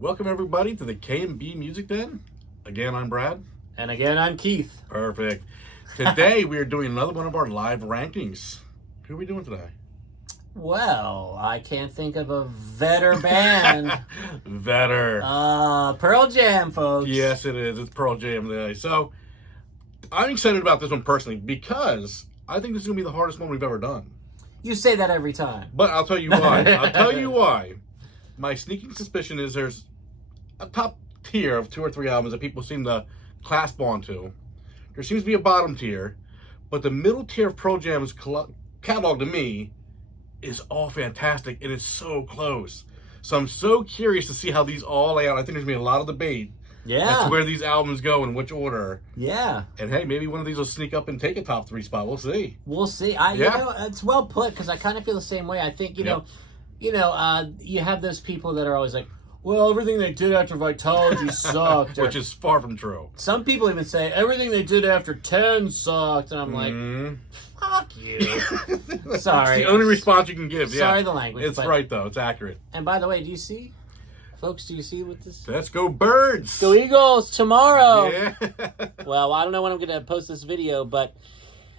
Welcome everybody to the K&B Music Den. Again, I'm Brad. And again, I'm Keith. Perfect. Today we are doing another one of our live rankings. Who are we doing today? Well, I can't think of a better band. Pearl Jam, folks. Yes, it is. It's Pearl Jam today. So, I'm excited about this one personally because I think this is going to be the hardest one we've ever done. You say that every time. But I'll tell you why. My sneaking suspicion is there's a top tier of 2 or 3 albums that people seem to clasp onto. There seems to be a bottom tier, but the middle tier of Pearl Jam's catalog to me is all fantastic, and it's so close. So I'm so curious to see how these all lay out. I think there's going to be a lot of debate as to where these albums go in which order. Yeah. And hey, maybe one of these will sneak up and take a top 3 spot. We'll see. We'll see. You know, it's well put because I kind of feel the same way. I think, you have those people that are always like, well, everything they did after Vitalogy sucked. Which is far from true. Some people even say, everything they did after 10 sucked. And I'm like, fuck you. Sorry. It's the only response you can give. Sorry the language. It's right, though. It's accurate. And by the way, do you see what this? Let's go Birds! Go Eagles tomorrow! Yeah. Well, I don't know when I'm going to post this video, but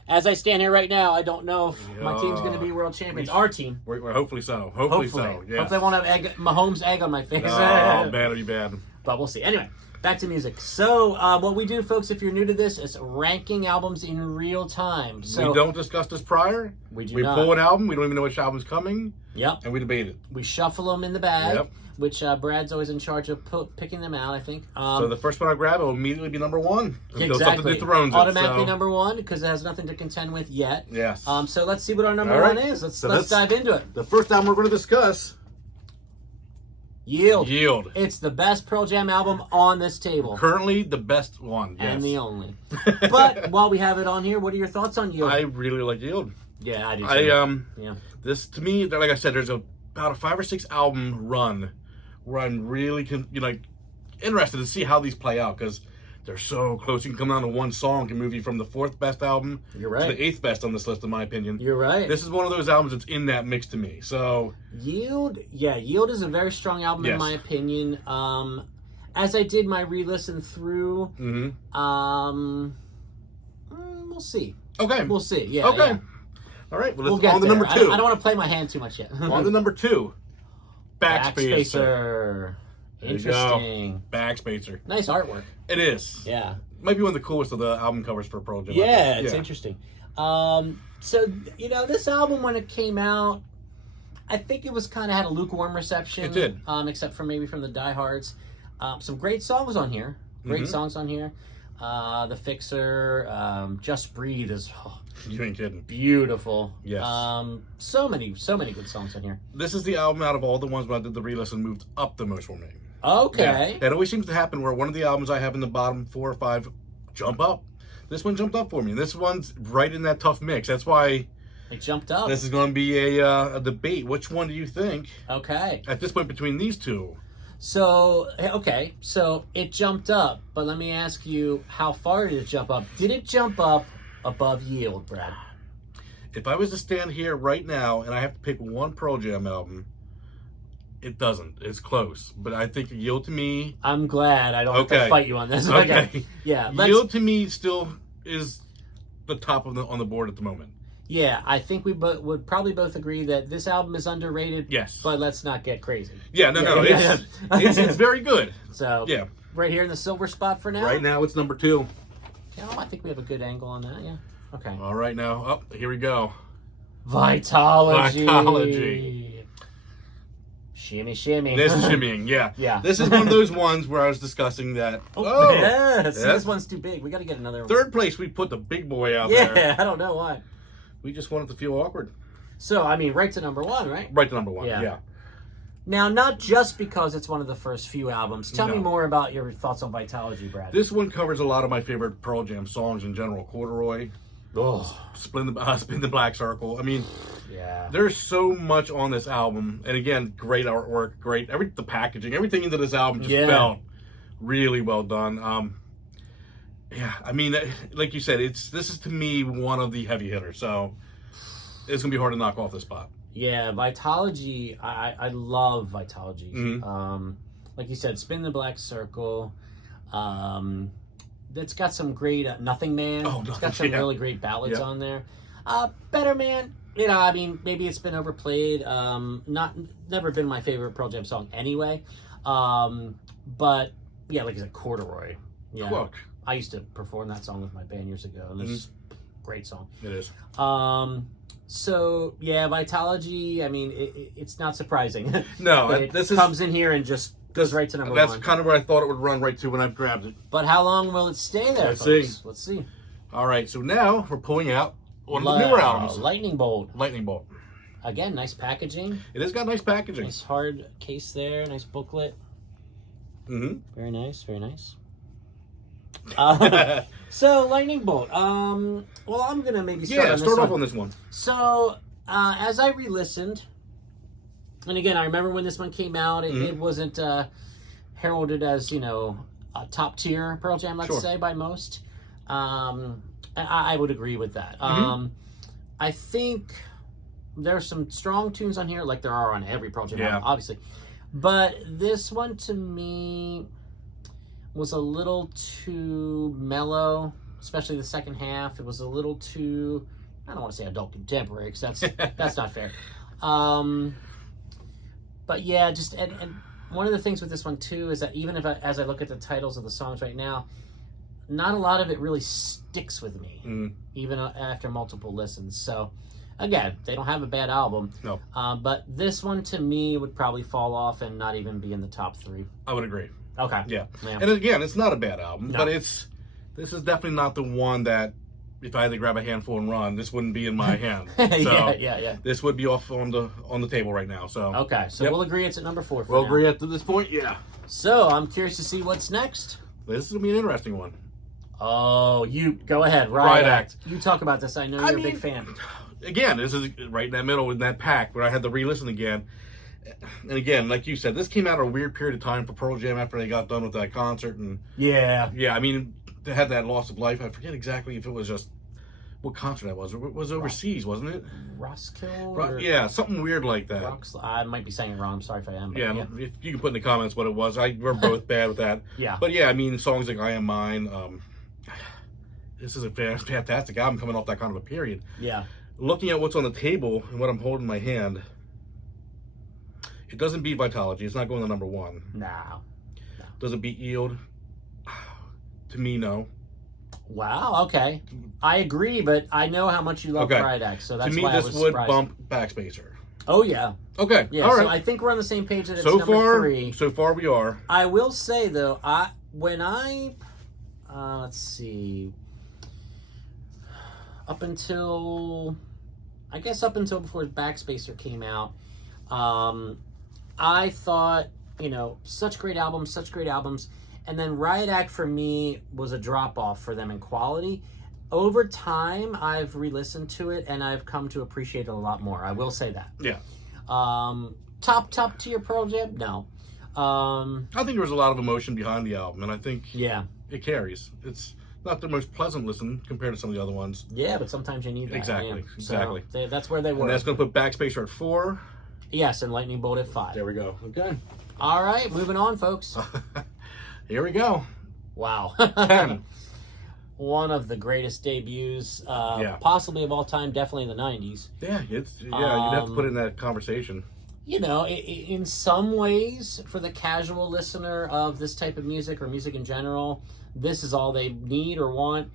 as I stand here right now, I don't know if my team's going to be world champions. Our team. We're hopefully so. Hopefully so. Yeah. Hopefully I won't have Mahomes egg on my face. Oh, bad, it'll be bad. But we'll see. Anyway, back to music. So, what we do, folks, if you're new to this, is ranking albums in real time. So we don't discuss this prior. We not. Pull an album. We don't even know which album's coming. Yep. And we debate it. We shuffle them in the bag, which Brad's always in charge of picking them out, I think. So the first one I grab will immediately be number 1. Exactly. Automatically number 1 because it has nothing to contend with yet. Yes. So let's see what our number 1 is. Let's dive into it. The first album we're going to discuss. Yield. It's the best Pearl Jam album on this table. Currently the best one. Yes. And the only. But while we have it on here, what are your thoughts on Yield? I really like Yield. Yeah, I do too. This, to me, like I said, there's about a 5 or 6 album run where I'm really interested to see how these play out because they're so close. You can come down to one song can move you from the 4th best album to the 8th best on this list, in my opinion. You're right. This is one of those albums that's in that mix to me. So Yield is a very strong album in my opinion. As I did my re-listen through, we'll see. Okay. We'll see. Yeah. Okay. Yeah. All right. Well, we'll let's get on to there. number 2. I don't want to play my hand too much yet. On to number 2. Backspacer. Interesting. Backspacer. Nice artwork. It is. Yeah. Might be one of the coolest of the album covers for Pearl Jam. Yeah, it's interesting. So, this album, when it came out, I think it was kind of had a lukewarm reception. It did. Except for maybe from the diehards. Some great songs on here. The Fixer, Just Breathe is you ain't kidding. Beautiful. Yes. So many good songs on here. This is the album out of all the ones when I did the re-listen moved up the most for me. Okay. Yeah. It always seems to happen where one of the albums I have in the bottom 4 or 5 jump up. This one jumped up for me. This one's right in that tough mix. That's why it jumped up. This is going to be a debate. Which one do you think? Okay. At this point between these two. So it jumped up, but let me ask you, how far did it jump up? Did it jump up above Yield, Brad? If I was to stand here right now and I have to pick one Pearl Jam album, it doesn't. It's close. But I think Yield to me... I'm glad I don't have to fight you on this. Okay. Yeah. Yield to me still is the top on the board at the moment. Yeah, I think we would probably both agree that this album is underrated. Yes. But let's not get crazy. Yeah, no. It's very good. So, right here in the silver spot for now? Right now it's number 2. I think we have a good angle on that, yeah. Okay. All right, now, here we go. Vitalogy. Shimmy, shimmy. This is shimmying, yeah. Yeah. This is one of those ones where I was discussing that. Yes. This one's too big. We got to get another one. 3rd place, we put the big boy out there. Yeah, I don't know why. We just wanted to feel awkward. So, I mean, right to number 1, right? Right to number 1, yeah. Now, not just because it's one of the first few albums. Tell me more about your thoughts on Vitalogy, Brad. This one covers a lot of my favorite Pearl Jam songs in general. Corduroy. Spin the Black Circle. I mean, there's so much on this album. And again, great artwork, the packaging, everything into this album just felt really well done. I mean, like you said, this is to me one of the heavy hitters. So it's going to be hard to knock off this spot. Yeah, Vitalogy, I love Vitalogy. like you said, Spin the Black Circle. That's got some great Nothing Man. Oh, it's got some really great ballads on there. Better Man. You know, I mean, maybe it's been overplayed. Never been my favorite Pearl Jam song anyway. But yeah, like I said, Corduroy. Yeah, Look. I used to perform that song with my band years ago, and it's a great song. It is. So yeah, Vitalogy. I mean, it's not surprising. No, it this comes in here and just goes right to number one. That's kind of where I thought it would run right to when I grabbed it. But how long will it stay there? Let's folks? see. Let's see. All right, so now we're pulling out one of the newer albums, Lightning Bolt. Lightning Bolt. Again, nice packaging. It has got nice packaging. Nice hard case there. Nice booklet. Mm-hmm. Very nice. Very nice. So Lightning Bolt. Well, I'm gonna maybe start off on this one. So as I re-listened, and again, I remember when this one came out, it wasn't heralded as, you know, a top tier Pearl Jam, let's say, by most. I would agree with that. I think there's some strong tunes on here, like there are on every Pearl Jam album, obviously. But this one, to me, was a little too mellow, especially the second half. It was a little too, I don't want to say adult contemporary, because that's not fair. But yeah, just and one of the things with this one too is that even as I look at the titles of the songs right now, not a lot of it really sticks with me, even after multiple listens. So again, they don't have a bad album. No. But this one to me would probably fall off and not even be in the top 3. I would agree. Okay. Yeah. And again, it's not a bad album, but this is definitely not the one that if I had to grab a handful and run, this wouldn't be in my hand. So yeah. This would be off on the table right now. So okay, so we'll agree it's at number 4 for We'll now. agree at this point, yeah. So I'm curious to see what's next. This is gonna be an interesting one. Oh, you go ahead. Riot Act. You talk about this. I know you're a big fan. Again, this is right in that middle in that pack where I had to re-listen again. And again, like you said, this came out at a weird period of time for Pearl Jam after they got done with that concert. And yeah, I mean, they had that loss of life. I forget exactly if it was just what concert that was. It was overseas, wasn't it? Roskilde? Yeah, something weird like that. I might be saying it wrong. I'm sorry if I am. Yeah, if you can put in the comments what it was. We're both bad with that. Yeah. But yeah, I mean, songs like I Am Mine. This is a fantastic album coming off that kind of a period. Yeah. Looking at what's on the table and what I'm holding in my hand, it doesn't beat Vitalogy. It's not going to number 1. No. Does it beat Yield? To me, no. Wow, okay. I agree, but I know how much you love Riot Act, so that's why I was surprised. To me, this would bump Backspacer. Oh, yeah. Okay, yeah, all right. So I think we're on the same page that it's number 3. So far we are. I will say, though, let's see, up until before Backspacer came out, I thought, you know, such great albums, and then Riot Act for me was a drop-off for them in quality. Over time, I've re-listened to it, and I've come to appreciate it a lot more. I will say that. Yeah. Top tier Pearl Jam? No. I think there was a lot of emotion behind the album, and I think it carries. It's not the most pleasant listen compared to some of the other ones. Yeah, but sometimes you need that. Exactly. So that's where they were. And that's going to put Backspacer at 4. Yes, and Lightning Bolt at 5. There we go. Okay. All right, moving on, folks. Here we go. Wow. 10. One of the greatest debuts, possibly of all time, definitely in the 90s. Yeah, you'd have to put it in that conversation. You know, in some ways, for the casual listener of this type of music or music in general, this is all they need or want.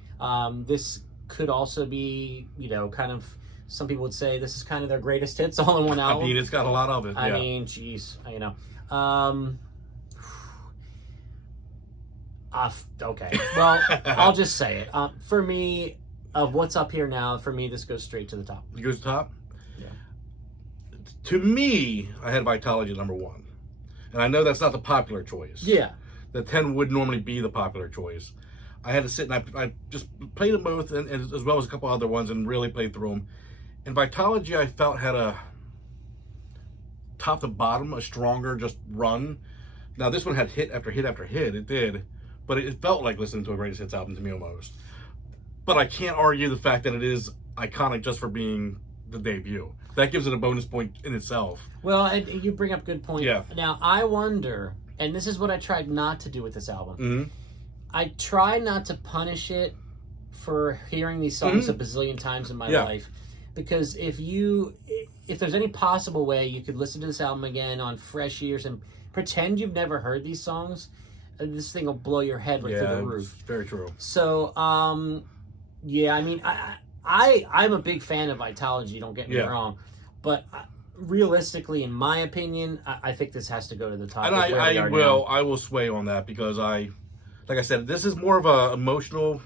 This could also be, you know, kind of, some people would say this is kind of their greatest hits all in one album. I mean, it's got a lot of it. I mean, geez, you know. Okay, well, I'll just say it. For me, of what's up here now, for me, this goes straight to the top. It goes to the top? Yeah. To me, I had Vitalogy at number 1. And I know that's not the popular choice. Yeah. The 10 would normally be the popular choice. I had to sit and I just played them both, and as well as a couple other ones, and really played through them. And Vitalogy, I felt, had a top to bottom, a stronger just run. Now, this one had hit after hit after hit. It did. But it felt like listening to a greatest hits album to me almost. But I can't argue the fact that it is iconic just for being the debut. That gives it a bonus point in itself. Well, and you bring up a good point. Yeah. Now, I wonder and this is what I tried not to do with this album. Mm-hmm. I try not to punish it for hearing these songs a bazillion times in my life, because if there's any possible way you could listen to this album again on fresh ears and pretend you've never heard these songs, this thing will blow your head right through the roof. Very true. So, yeah, I mean, I'm a big fan of Vitalogy, don't get me wrong, but realistically, in my opinion, I think this has to go to the top. And I will sway on that, because like I said, this is more of a emotional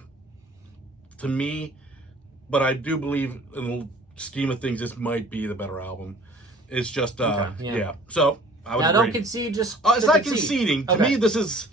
to me, but I do believe in the scheme of things, this might be the better album. It's just, yeah. So I would agree. Don't concede. Just it's not conceding. To me, this is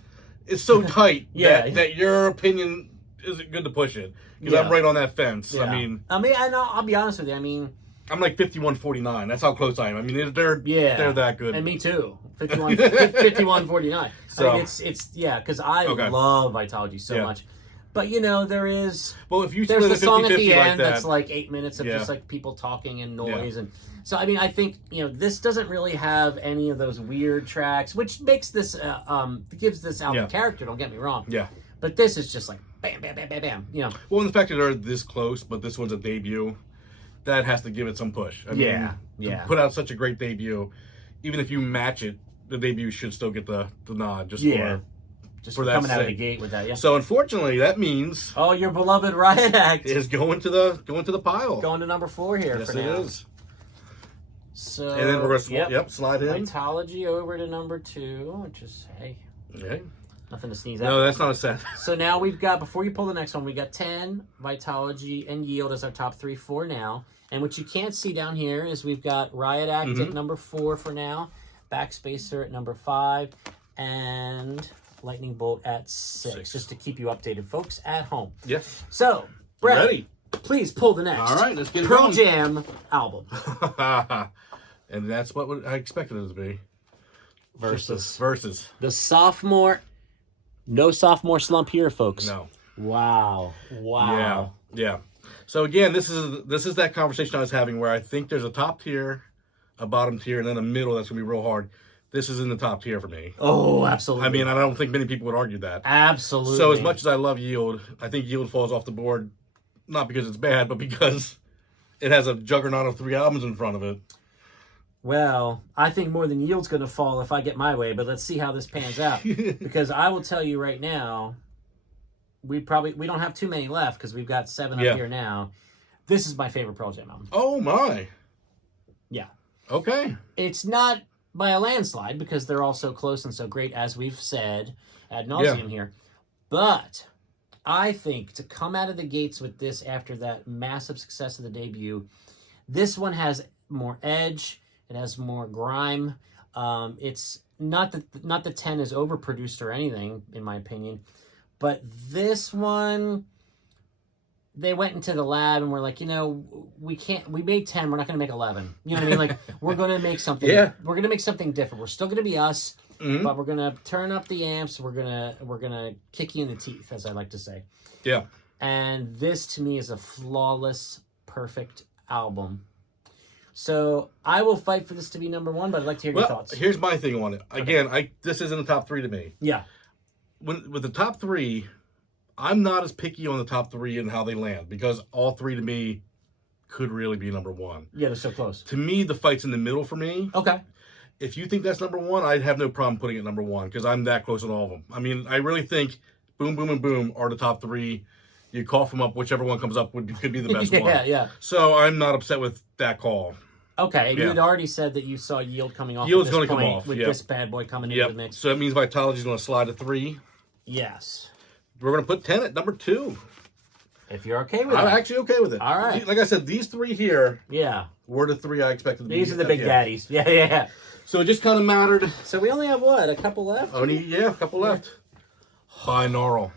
so tight that your opinion isn't good to push it, because I'm right on that fence. Yeah. I mean, I'll be honest with you. I mean, I'm like 51-49. That's how close I am. I mean, they're that good. And me too. 51-49. So, I mean, it's because I love Vitalogy so much. But there is. Well, if you there's split a song at the end like that's like 8 minutes of just like people talking and noise, and so I mean, I think this doesn't really have any of those weird tracks, which makes this gives this album character. Don't get me wrong. Yeah. But this is just like bam, bam, bam, bam, bam. Well, and the fact that they're this close, but this one's a debut, that has to give it some push. I mean, to put out such a great debut, even if you match it, the debut should still get the nod just for that coming out of the gate with that. Yeah. So unfortunately, that means your beloved Riot Act is going to the pile. Going to number 4 here. Yes, for now. it is. So and then we're gonna slide in Vitalogy over to number 2, which is nothing to sneeze at. No, that's not a set. So now we've got, before you pull the next one, we got 10, Vitalogy, and Yield as our top 3 for now. And what you can't see down here is we've got Riot Act at number 4 for now, Backspacer at number 5, and Lightning Bolt at 6, just to keep you updated, folks, at home. Yes. So, Brett, ready? Please pull the next. All right, let's get it Pearl going. Jam album. And that's what I expected it to be. Versus. The sophomore. No sophomore slump here, folks. No. Wow. Yeah. So again, this is that conversation I was having, where I think there's a top tier, a bottom tier, and then a middle that's going to be real hard. This is in the top tier for me. Oh, absolutely. I mean, I don't think many people would argue that. Absolutely. So as much as I love Yield, I think Yield falls off the board, not because it's bad, but because it has a juggernaut of 3 albums in front of it. Well, I think more than Yield's going to fall if I get my way, but let's see how this pans out. Because I will tell you right now, we don't have too many left, because we've got 7 up here now. This is my favorite Pearl Jam album. Oh, my. Yeah. Okay. It's not by a landslide, because they're all so close and so great, as we've said ad nauseum here. But I think to come out of the gates with this after that massive success of the debut, this one has more edge. It has more grime. It's not that 10 is overproduced or anything, in my opinion, but this one, they went into the lab and were like, we made 10, we're not going to make 11. You know what I mean? Like, we're going to make something. We're going to make something different. We're still going to be us, but we're going to turn up the amps. We're going to kick you in the teeth, as I like to say. Yeah. And this, to me, is a flawless, perfect album. So I will fight for this to be number 1, but I'd like to hear your thoughts. Here's my thing on it. Again, this is in the top 3 to me. Yeah. With the top 3, I'm not as picky on the top 3 and how they land, because all 3 to me could really be number 1. Yeah, they're so close. To me, the fight's in the middle for me. Okay. If you think that's number 1, I'd have no problem putting it number 1, because I'm that close on all of them. I mean, I really think Boom, Boom, and Boom are the top 3. You cough them up, whichever one comes up could be the best one. Yeah. So I'm not upset with that call. Okay, and you had already said that you saw Yield coming off. Yield's going to come off with this bad boy coming into the mix. So that means Vitalogy's going to slide to 3. Yes. We're going to put 10 at number 2. If you're okay with it. I'm actually okay with it. All right. Like I said, these 3 here were the 3 I expected to be. These are the big daddies. Yeah. So it just kind of mattered. So we only have, what, a couple left? Only, a couple left. Binaural.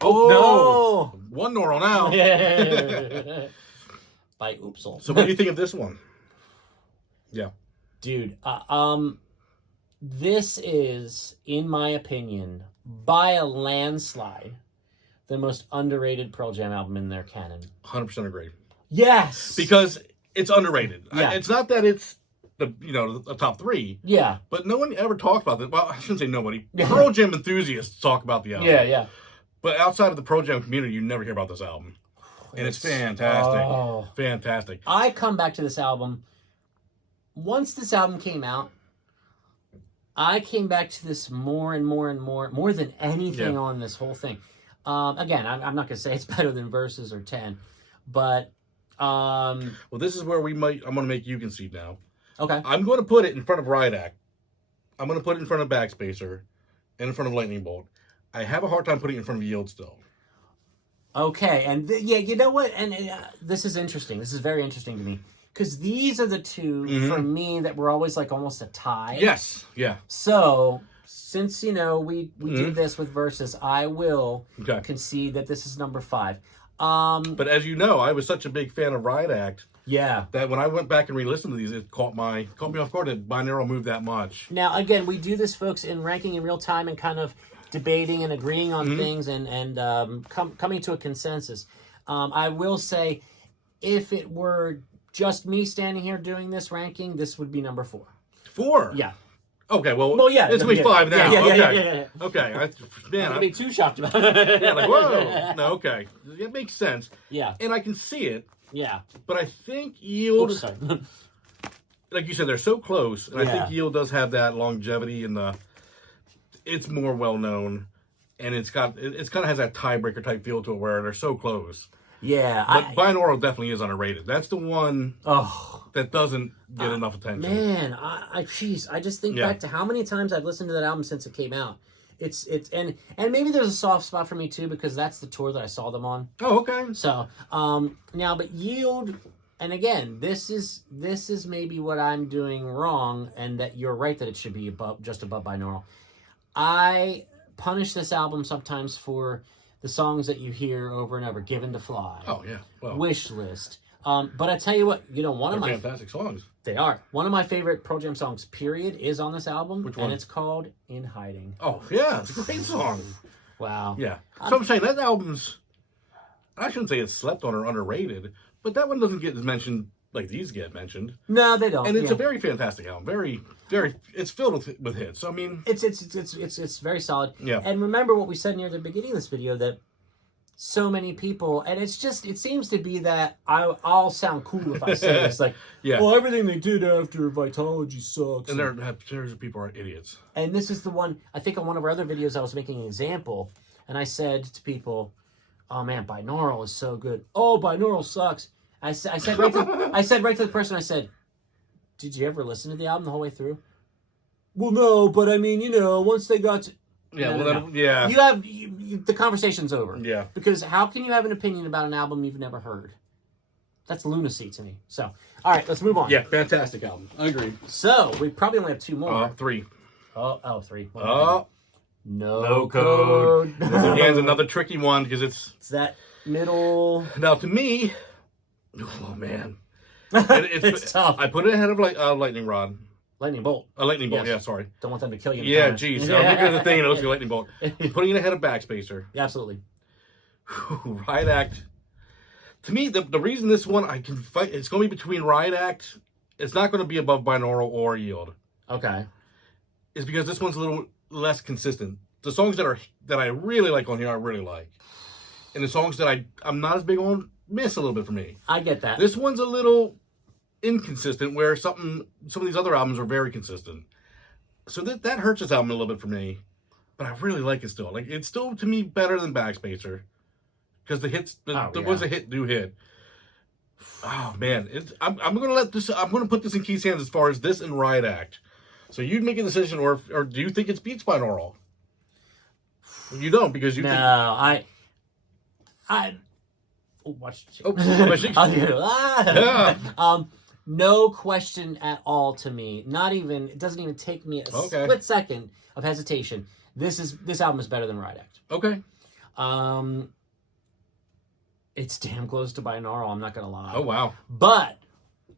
Oh, no! 1 Neural now. By Oopsal. So what do you think of this one? Yeah. Dude, this is, in my opinion, by a landslide, the most underrated Pearl Jam album in their canon. 100% agree. Yes! Because it's underrated. Yeah. It's not that it's the top 3. Yeah. But no one ever talked about it. Well, I shouldn't say nobody. Pearl Jam enthusiasts talk about the album. Yeah. But outside of the Pearl Jam community, you never hear about this album. And it's fantastic. Oh. Fantastic. I come back to this album. Once this album came out, I came back to this more and more and more than anything on this whole thing. Again, I'm not going to say it's better than Versus or 10, but... well, this is where I'm going to make you concede now. Okay. I'm going to put it in front of Riot Act. I'm going to put it in front of Backspacer and in front of Lightning Bolt. I have a hard time putting it in front of Yield still. Okay, and you know what? And this is interesting. This is very interesting to me. Because these are the two, for me, that were always like almost a tie. Yes, yeah. So, since, we did this with Versus, I will concede that this is number 5. But as you know, I was such a big fan of Riot Act that when I went back and re-listened to these, it caught me off guard that Binaural moved that much. Now, again, we do this, folks, in ranking in real time and kind of debating and agreeing on things and coming to a consensus. I will say, if it were just me standing here doing this ranking, this would be number 4. 4? Yeah. Okay, well yeah, it's going to be 5 now. Yeah. Okay. I'm going to be too shocked about it. Yeah, like, whoa. No, okay. It makes sense. Yeah. And I can see it. Yeah. But I think Yield, like you said, they're so close. And I think Yield does have that longevity and it's more well-known. And it kind of has that tiebreaker type feel to it where they're so close. Yeah. But Binaural definitely is underrated. That's the one that doesn't get enough attention. Man, I just think back to how many times I've listened to that album since it came out. It's and maybe there's a soft spot for me too because that's the tour that I saw them on. Oh, okay. So, now but Yield, and again, this is maybe what I'm doing wrong and that you're right that it should be just above Binaural. I punish this album sometimes for the songs that you hear over and over, Given to Fly. Oh, yeah. Well, Wish List. But I tell you what, one of my... fantastic songs. They are. One of my favorite Pearl Jam songs, period, is on this album. Which one? And it's called In Hiding. Oh, yeah. It's a great song. Wow. Yeah. So I'm saying that album's... I shouldn't say it's slept on or underrated, but that one doesn't get mentioned like these get mentioned. No, they don't. And it's a very fantastic album. Very, very... It's filled with hits. So, I mean... It's very solid. Yeah. And remember what we said near the beginning of this video, that so many people, and it seems to be that I'll sound cool if I say this, like, well, everything they did after Vitology sucks. And there's people are idiots. And this is the one, I think on one of our other videos I was making an example, and I said to people, oh man, Binaural is so good. Oh, Binaural sucks. I said right to the person, I said, did you ever listen to the album the whole way through? Well, no, but I mean, once they got to... Yeah, No. yeah. The conversation's over. Yeah. Because how can you have an opinion about an album you've never heard? That's lunacy to me. So, all right, let's move on. Yeah, fantastic album. I agree. So, we probably only have 2 more. 3. 3. Oh. No code. Again, another tricky one because it's that middle. Now, to me, oh man, it's tough. I put it ahead of Lightning Rod. Lightning Bolt. A Lightning Bolt, Yes. yeah, sorry. Don't want them to kill you. Yeah, geez. I was looking at the thing and it looks like Lightning Bolt. Putting it ahead of Backspacer. Yeah, absolutely. Riot Act. To me, the reason this one I can fight, it's going to be between Riot Act. It's not going to be above Binaural or Yield. Okay. Is because this one's a little less consistent. The songs that I really like on here, I really like. And the songs that I'm not as big on miss a little bit for me. I get that. This one's a little inconsistent where some of these other albums are very consistent. So that hurts this album a little bit for me. But I really like it still. Like, it's still to me better than Backspacer. Because the hits, the ones that hit do hit. Oh man, I'm gonna put this in Keith's hands as far as this and Riot Act. So you'd make a decision, or do you think it's beats Binaural? You don't because you. No, think... I. Oh, watch. Oh, yeah. No question at all to me. Not even. It doesn't even take me a split second of hesitation. This album is better than Riot Act. Okay. It's damn close to Binaural. I'm not gonna lie. Oh wow. But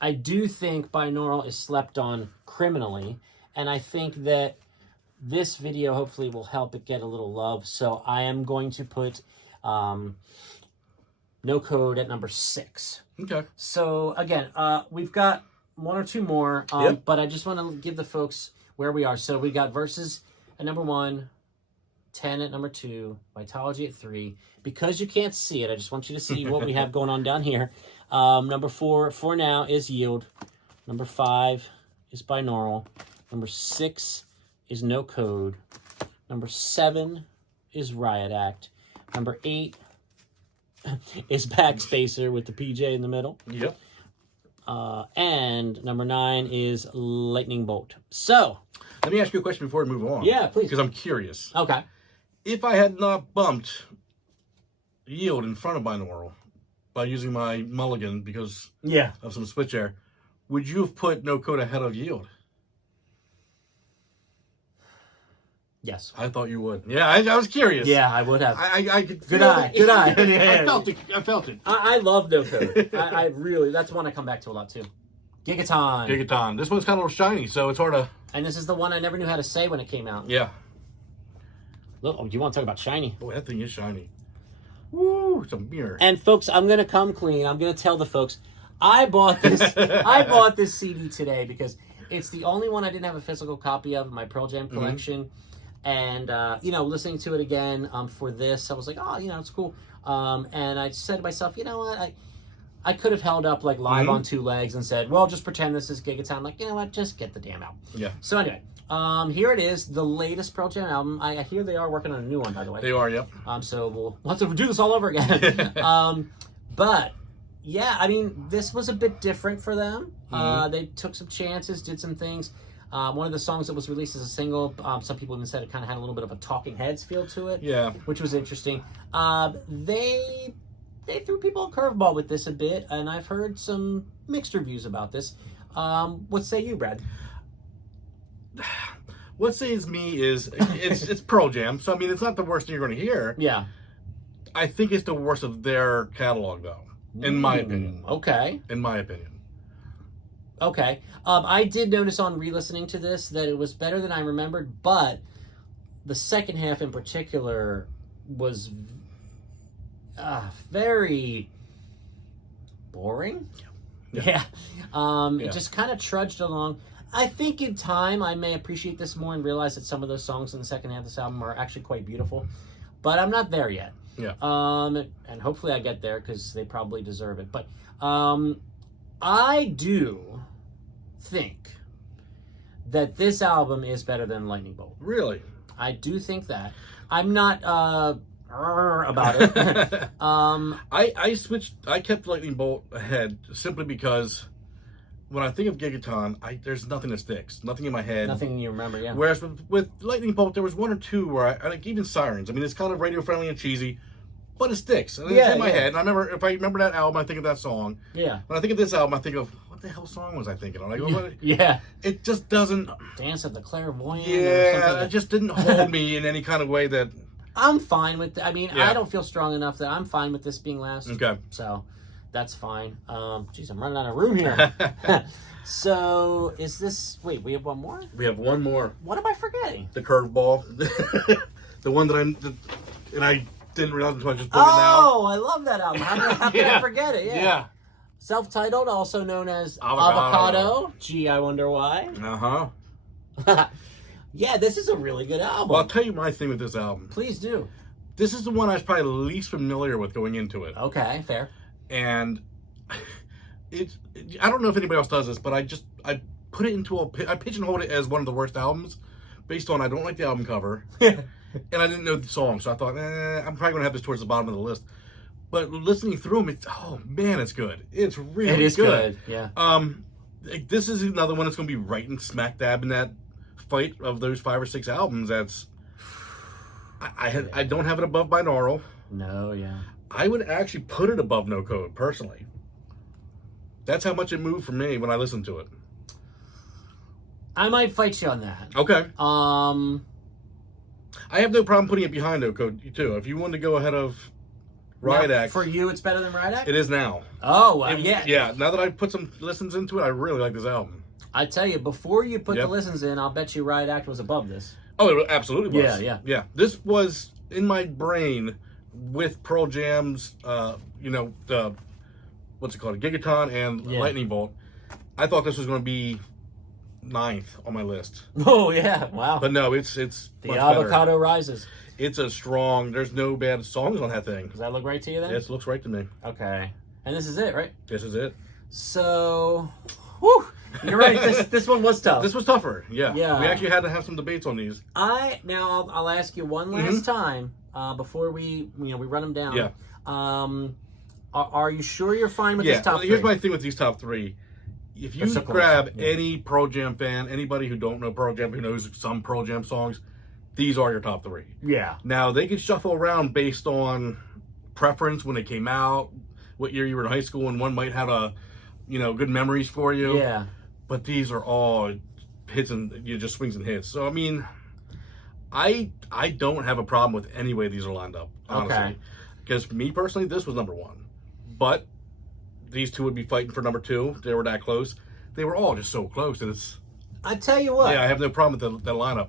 I do think Binaural is slept on criminally, and I think that this video hopefully will help it get a little love. So I am going to put No Code at number 6. Okay. So again, we've got one or two more, Yep. but I just want to give the folks where we are. So we got Versus at number 1, 10 at number 2, Vitology at 3. Because you can't see it, I just want you to see what we have going on down here. Number 4 for now is Yield. Number 5 is Binaural. Number 6 is No Code. Number 7 is Riot Act. Number 8 is Backspacer with the PJ in the middle. Yep. And number 9 is Lightning Bolt. So, let me ask you a question before we move on. Yeah, please. Because I'm curious. Okay. If I had not bumped Yield in front of Binaural by using my mulligan because of some switch air, would you have put No Code ahead of Yield? Yes. I thought you would. Yeah, I was curious. Yeah, I would have. I could Good feel eye. it. Good eye. I felt it. I felt it. I love No Code. I really, that's one I come back to a lot too. Gigaton. Gigaton. This one's kind of a little shiny, so it's hard to... And this is the one I never knew how to say when it came out. Yeah. Look, oh, you want to talk about shiny? Boy, that thing is shiny. Woo, it's a mirror. And folks, I'm going to come clean. I'm going to tell the folks, I bought this I bought this CD today because it's the only one I didn't have a physical copy of in my Pearl Jam collection. And, listening to it again for this, I was like, oh, it's cool. And I said to myself, you know what? I could have held up like Live on Two Legs and said, well, just pretend this is Gigaton. I'm like, you know what? Just get the damn album. Yeah. So anyway, here it is, the latest Pearl Jam album. I hear they are working on a new one, by the way. They are, yep. So we'll have to do this all over again. But yeah, I mean, this was a bit different for them. They took some chances, did some things. One of the songs that was released as a single, some people even said it kind of had a little bit of a Talking Heads feel to it. Yeah. Which was interesting. They threw people a curveball with this a bit, and I've heard some mixed reviews about this. What say you, Brad? What says me is it's Pearl Jam, so I mean it's not the worst thing you're going to hear. Yeah. I think it's the worst of their catalog, though, in my opinion. Okay. In my opinion. Okay. I did notice on re-listening to this that it was better than I remembered, but the second half in particular was very boring. Yeah. It just kind of trudged along. I think in time I may appreciate this more and realize that some of those songs in the second half of this album are actually quite beautiful, but I'm not there yet. Yeah. And hopefully I get there because they probably deserve it. But I do think that this album is better than Lightning Bolt. Really? I do think that. I'm not about it. I kept Lightning Bolt ahead simply because when I think of Gigaton, there's nothing that sticks. Nothing in my head. Nothing you remember, yeah. Whereas with Lightning Bolt, there was one or two where I like even Sirens. I mean, it's kind of radio friendly and cheesy, but it sticks. And it's in my head. And if I remember that album, I think of that song. Yeah. When I think of this album, I think of what the hell song was I thinking of? Like, yeah. It just doesn't. Dance of the Clairvoyant. Yeah, it just didn't hold me in any kind of way that. I'm fine with. I don't feel strong enough that I'm fine with this being last. Okay. So, that's fine. Geez, I'm running out of room here. So, is this... Wait, we have one more? We have one more. What am I forgetting? The Curveball. The one that I didn't realize until I just put it now. Oh, I love that album. How can I forget it? Yeah. Self-titled, also known as Avocado. Gee, I wonder why. Uh-huh. Yeah, this is a really good album. Well, I'll tell you my thing with this album. Please do. This is the one I was probably least familiar with going into it. Okay, fair. And I don't know if anybody else does this, but I put it into I pigeonholed it as one of the worst albums based on I don't like the album cover. And I didn't know the song, so I thought, I'm probably going to have this towards the bottom of the list. But listening through them, it's good. It's really good. It is good, yeah. This is another one that's going to be right in smack dab in that fight of those 5 or 6 albums. I don't have it above Binaural. No, yeah. I would actually put it above No Code, personally. That's how much it moved for me when I listened to it. I might fight you on that. Okay. I have no problem putting it behind No Code, too. If you wanted to go ahead of Riot Act. For you, it's better than Riot Act? It is now. Oh, wow. Yeah. Yeah, now that I've put some listens into it, I really like this album. I tell you, before you put the listens in, I'll bet you Riot Act was above this. Oh, it absolutely was. Yeah. This was in my brain with Pearl Jam's, what's it called, Gigaton and Lightning Bolt. I thought this was going to be 9th on my list. Oh yeah, wow. But no, it's the much avocado better. rises. It's a strong. There's no bad songs on that thing. Does that look right to you then? Yes, it looks right to me. Okay. And this is it, right? This is it. So, whew, you're right. This one was tough. This was tougher. Yeah. Yeah. We actually had to have some debates on these. Now I'll ask you one last time before we run them down. Yeah. Are you sure you're fine with Yeah. this top Well, here's three? my thing with these top 3. If you They're so close. grab Yeah. any Pearl Jam fan, anybody who don't know Pearl Jam, who knows some Pearl Jam songs, these are your top 3. Yeah. Now, they can shuffle around based on preference when they came out, what year you were in high school, and one might have good memories for you. Yeah. But these are all hits and just swings and hits. So, I mean, I don't have a problem with any way these are lined up, honestly. Okay. Because for me personally, this was number 1. But these two would be fighting for number 2. They were that close. They were all just so close. And it's, I tell you what. yeah, I have no problem with the lineup.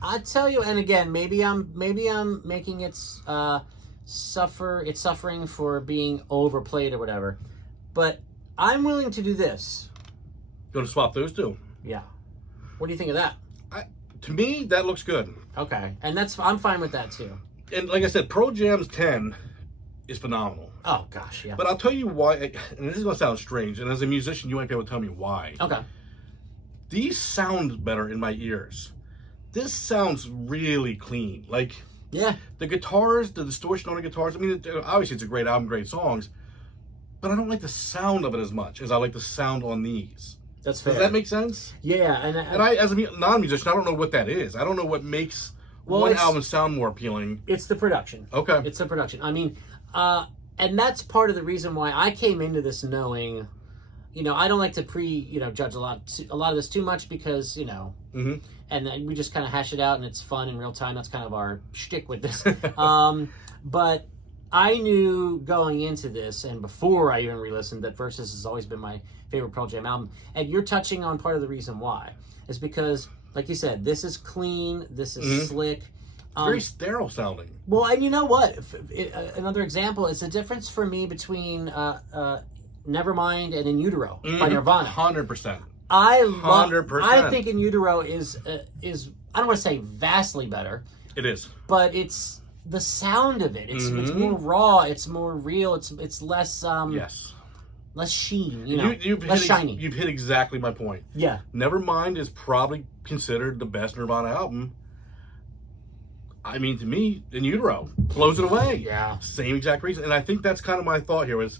I tell you, and again, maybe I'm making it suffering for being overplayed or whatever, but I'm willing to do this. Go to swap those two. Yeah. What do you think of that? To me, that looks good. Okay, and I'm fine with that too. And like I said, Pearl Jam's 10 is phenomenal. Oh gosh, yeah. But I'll tell you why, and this is going to sound strange, and as a musician, you might be able to tell me why. Okay. These sound better in my ears. This sounds really clean. Like, Yeah. the guitars, the distortion on the guitars, I mean, obviously it's a great album, great songs, but I don't like the sound of it as much as I like the sound on these. That's fair. Does that make sense? Yeah, And I, as a non-musician, I don't know what that is. I don't know what makes one album sound more appealing. It's the production. Okay. It's the production. I mean, and that's part of the reason why I came into this knowing, I don't like to judge a lot of this too much because, Mm-hmm. and then we just kind of hash it out and it's fun in real time. That's kind of our shtick with this. But I knew going into this and before I even re-listened that Versus has always been my favorite Pearl Jam album. And you're touching on part of the reason why. Is because, like you said, this is clean, this is slick. Very sterile sounding. Well, and you know what? Another example is the difference for me between Nevermind and In Utero by Nirvana. 100%. I love. 100%. I think In Utero is I don't want to say vastly better, It is. but it's the sound of it. It's more raw. It's more real. It's less Yes. less sheen. You've less hit shiny. You've hit exactly my point. Yeah. Nevermind is probably considered the best Nirvana album. I mean, to me, In Utero blows it away. Yeah. Same exact reason. And I think that's kind of my thought here is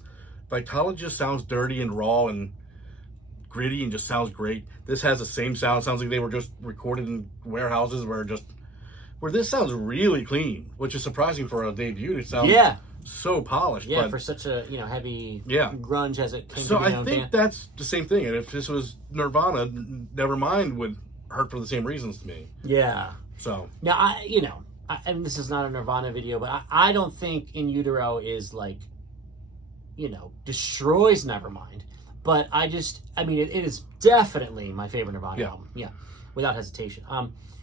Vitalogy just sounds dirty and raw and gritty and just sounds great. This has the same sound. Sounds like they were just recorded in warehouses where this sounds really clean, which is surprising for a debut. It sounds so polished. Yeah, but, for such a heavy Yeah. grunge as it came so to be. I think that's the same thing. And if this was Nirvana, Nevermind would hurt for the same reasons to me. Yeah. So Now and this is not a Nirvana video, but I don't think In Utero is like, destroys Nevermind. But it is definitely my favorite Nirvana album. Yeah, without hesitation.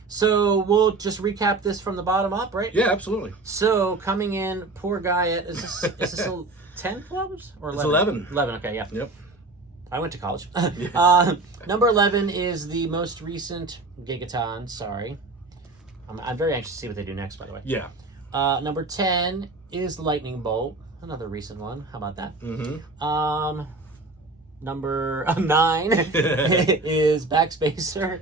So we'll just recap this from the bottom up, right? yeah, absolutely. So coming in, poor guy at is this a 10 clubs or 11? It's 11. 11. Okay, yeah. Yep. I went to college. Number 11 is the most recent Gigaton. Sorry, I'm very anxious to see what they do next. By the way. Yeah. Number 10 is Lightning Bolt, another recent one. How about that? Mm-hmm. Number 9 is Backspacer.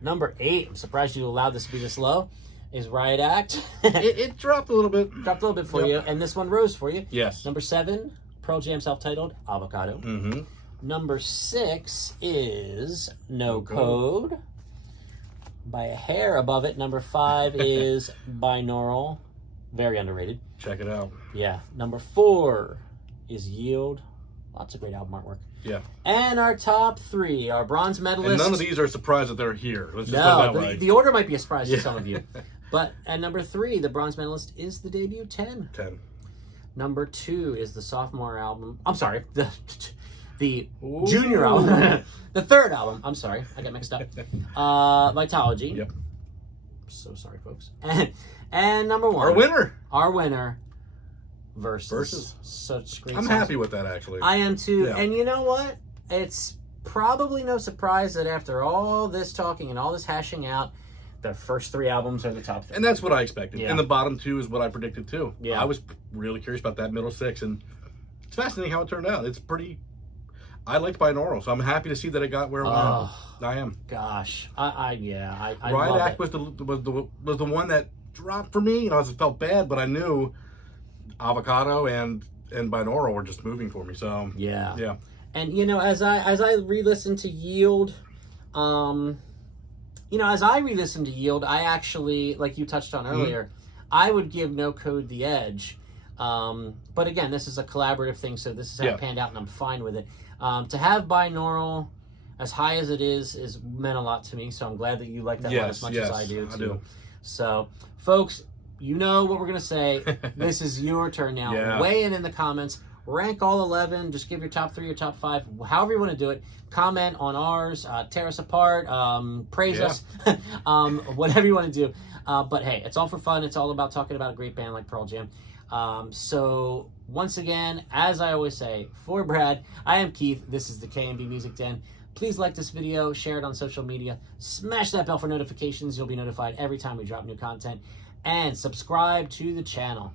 Number 8, I'm surprised you allowed this to be this low, is Riot Act. it dropped a little bit. Dropped a little bit for you, and this one rose for you. Yes. Number 7, Pearl Jam self-titled, Avocado. Mm-hmm. Number 6 is No Code. By a hair above it. Number 5 is Binaural. Very underrated. Check it out. Yeah. Number 4 is Yield. Lots of great album artwork. Yeah. And our top 3, our bronze medalists. And none of these are surprised that they're here. Let's just put it that way. The order might be a surprise to some of you. But at number 3, the bronze medalist is the debut 10. 10. Number 2 is the sophomore album. I'm sorry, the Ooh. junior album. The third album. I'm sorry, I got mixed up. Vitalogy. Yep. So sorry, folks. And number 1. Our winner. Our winner. Versus. Such great I'm songs. happy with that, actually. I am too. Yeah. And you know what? It's probably no surprise that after all this talking and all this hashing out, the first 3 albums are the top 3. And that's what I expected. Yeah. And the bottom 2 is what I predicted too. Yeah. I was really curious about that middle 6, and it's fascinating how it turned out. It's pretty. I liked Binaural, so I'm happy to see that it got where it went. I am. Gosh, I Riot love Act it. was the one that dropped for me. You know, I felt bad, but I knew Avocado and Binaural were just moving for me. So yeah. And you know, as I re-listened to Yield, I actually, like you touched on earlier, I would give No Code the edge. But again, this is a collaborative thing, so this is how it panned out, and I'm fine with it. To have Binaural as high as it is meant a lot to me, so I'm glad that you like that one as much as I do too. I do. So, folks, you know what we're gonna say. This is your turn now. Yeah. Weigh in the comments. Rank all 11. Just give your top 3, your top 5, however you want to do it. Comment on ours. Tear us apart. Praise us. Whatever you want to do. But hey, it's all for fun. It's all about talking about a great band like Pearl Jam. So once again, as I always say, for Brad, I am Keith. This is the K&B Music Den. Please like this video, share it on social media, smash that bell for notifications. You'll be notified every time we drop new content, and subscribe to the channel.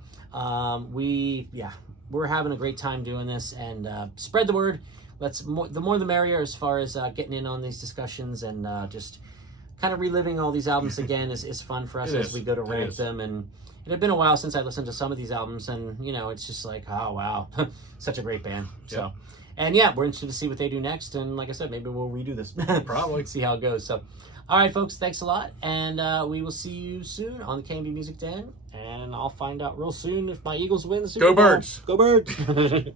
We're having a great time doing this, and spread the word. The more the merrier as far as getting in on these discussions, and just kind of reliving all these albums again is fun for us as we go to rank them. And it had been a while since I listened to some of these albums, and you know, it's just like, oh wow, such a great band. So, and yeah, we're interested to see what they do next. And like I said, maybe we'll redo this. Probably. See how it goes. So, all right, folks, thanks a lot, and we will see you soon on the K&B Music Den. And I'll find out real soon if my Eagles win the Super Bowl. Go Birds! Go Birds!